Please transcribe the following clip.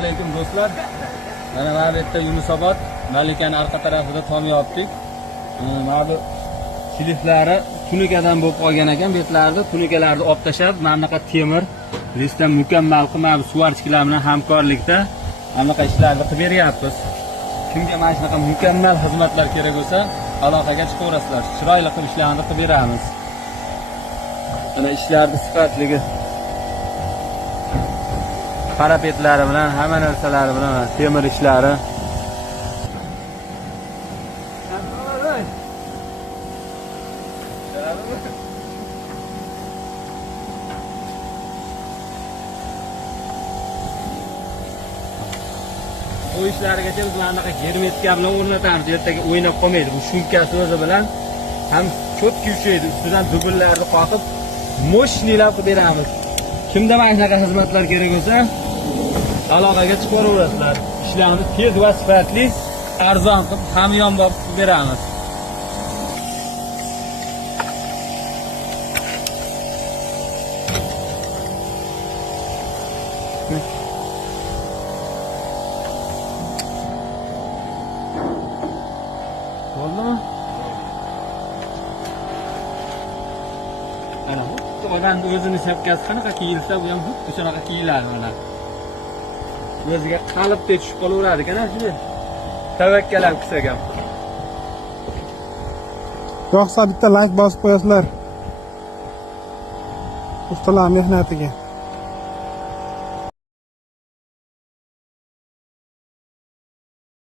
alaykum do'stlar. Mana bu yerda Yunusobod, Malikani orqa tarafida Tomiy optik. Mana bu shiliflari tunikadan bo'lib qolgan ekan, betlarida tunikalarni olib tashab, mana bunaqa temir resdan mukammal qilib, suvarchilar bilan hamkorlikda mana bunaqa ishlarni qilib beryapmiz. Kimga mana shunaqa mukammal xizmatlar kerak bo'lsa, aloqaga chiqaverasizlar. Chiroyli qilib ishlarni qilib beramiz. Mana ishlarning sifatligi, parapetlari bilan, hamma narsalari bilan temir ishlari. Bu ishlarigacha biz mana bunaqa germetika bilan o'rnatamiz. Ertaga o'ynab qolmaydi. Bu shumkasi o'zi bilan ham cho'tki ushlaydi. Ustidan dubullarni qoqib, mo'shnilab qilib beramiz. Kimda mana shunaqa xizmatlar kerak bo'lsa, aloqaga chiqaverasizlar. Ishlarni tez va sifatli, arzon qilib, hamyonbop qilib beramiz. Bo'ldimi? Ana bu odamning o'zini shapkasi qanaqa kiyilsa, bu ham xuddi shunaqa kiyiladi mana. O'ziga qalbdek tushib qolaveradi ekan, shuni tavakkalab qilsak ham. Yo'qsa bitta like bosib qo'yasizlar. Ustalar mehnatiga.